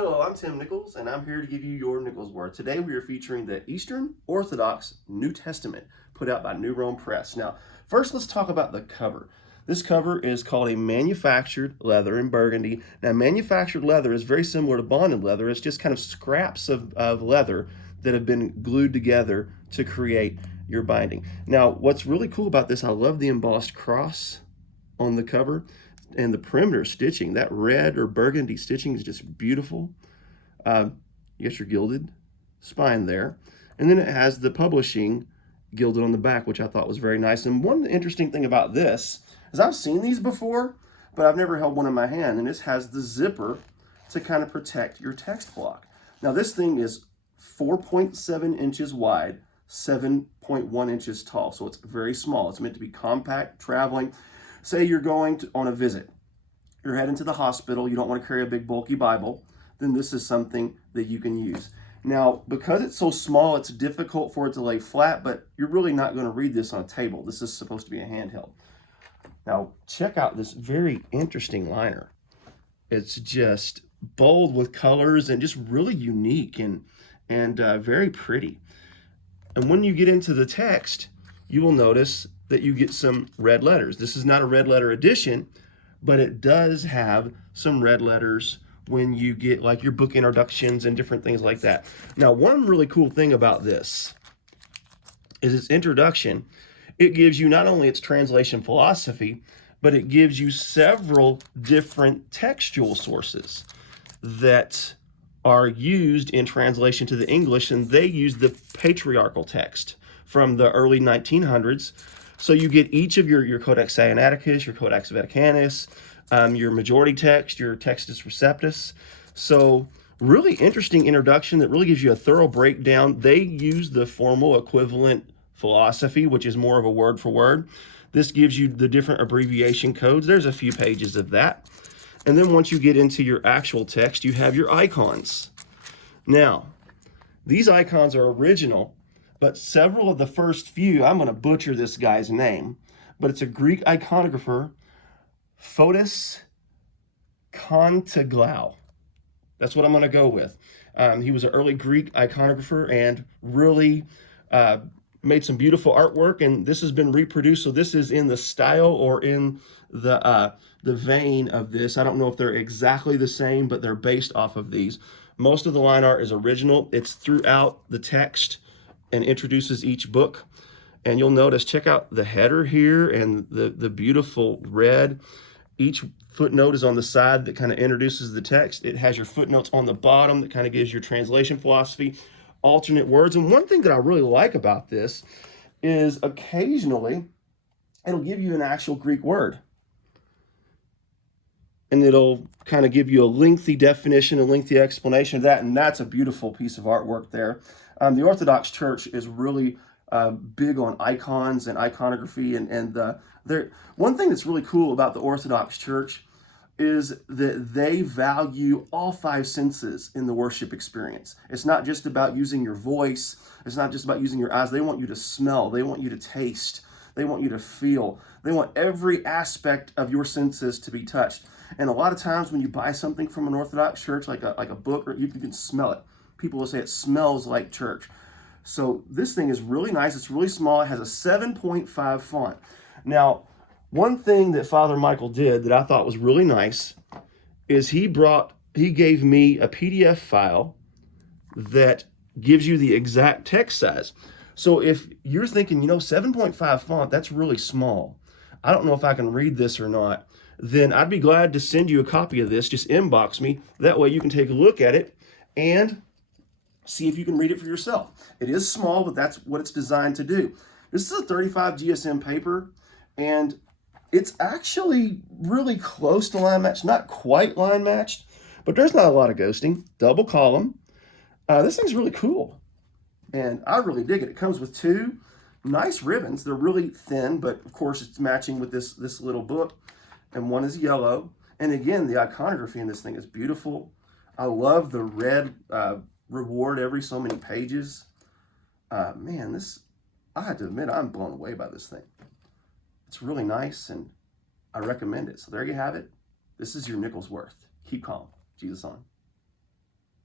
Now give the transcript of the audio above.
Hello, I'm Tim Nichols, and I'm here to give you your Nichols Word. Today we are featuring the Eastern Orthodox New Testament, put out by New Rome Press. Now, first let's talk about the cover. This cover is called a manufactured leather in burgundy. Now, manufactured leather is very similar to bonded leather. It's just kind of scraps of leather that have been glued together to create your binding. Now, what's really cool about this, I love the embossed cross on the cover. And the perimeter stitching, that red or burgundy stitching is just beautiful. You get your gilded spine there. And then it has the publishing gilded on the back, which I thought was very nice. And one interesting thing about this is I've seen these before, but I've never held one in my hand. And this has the zipper to kind of protect your text block. Now this thing is 4.7 inches wide, 7.1 inches tall. So it's very small. It's meant to be compact, traveling. Say you're going on a visit, you're heading to the hospital, you don't want to carry a big bulky Bible, then this is something that you can use. Now, because it's so small, it's difficult for it to lay flat, but you're really not going to read this on a table. This is supposed to be a handheld. Now, check out this very interesting liner. It's just bold with colors and just really unique and very pretty. And when you get into the text, you will notice that you get some red letters. This is not a red letter edition, but it does have some red letters when you get like your book introductions and different things like that. Now, one really cool thing about this is its introduction. It gives you not only its translation philosophy, but it gives you several different textual sources that are used in translation to the English, and they use the patriarchal text from the early 1900s. So you get each of your Codex Sinaiticus, your Codex Vaticanus, your majority text, your Textus Receptus. So really interesting introduction that really gives you a thorough breakdown. They use the formal equivalent philosophy, which is more of a word for word. This gives you the different abbreviation codes. There's a few pages of that. And then once you get into your actual text, you have your icons. Now, these icons are original, but several of the first few, I'm going to butcher this guy's name, but it's a Greek iconographer, Fotis Kontoglou. That's what I'm going to go with. He was an early Greek iconographer and really made some beautiful artwork, and this has been reproduced. So this is in the style or in the vein of this. I don't know if they're exactly the same, but they're based off of these. Most of the line art is original. It's throughout the text and introduces each book. And you'll notice, check out the header here and the beautiful red. Each footnote is on the side that kind of introduces the text. It has your footnotes on the bottom that kind of gives your translation philosophy, alternate words. And one thing that I really like about this is occasionally it'll give you an actual Greek word. And it'll kind of give you a lengthy definition, a lengthy explanation of that. And that's a beautiful piece of artwork there. The Orthodox Church is really big on icons and iconography. And one thing that's really cool about the Orthodox Church is that they value all five senses in the worship experience. It's not just about using your voice. It's not just about using your eyes. They want you to smell. They want you to taste. They want you to feel. They want every aspect of your senses to be touched. And a lot of times when you buy something from an Orthodox church, like a book, or you can smell it. People will say it smells like church. So this thing is really nice. It's really small. It has a 7.5 font. Now, one thing that Father Michael did that I thought was really nice is he gave me a PDF file that gives you the exact text size. So if you're thinking, 7.5 font, that's really small. I don't know if I can read this or not. Then I'd be glad to send you a copy of this. Just inbox me. That way you can take a look at it and see if you can read it for yourself. It is small, but that's what it's designed to do. This is a 35 GSM paper, and it's actually really close to line matched. Not quite line matched, but there's not a lot of ghosting. Double column. This thing's really cool, and I really dig it. It comes with two nice ribbons. They're really thin, but of course it's matching with this little book. And one is yellow. And again, the iconography in this thing is beautiful. I love the red reward every so many pages. Man, I have to admit, I'm blown away by this thing. It's really nice, and I recommend it. So there you have it. This is your Nichols Worth. Keep calm. Jesus on.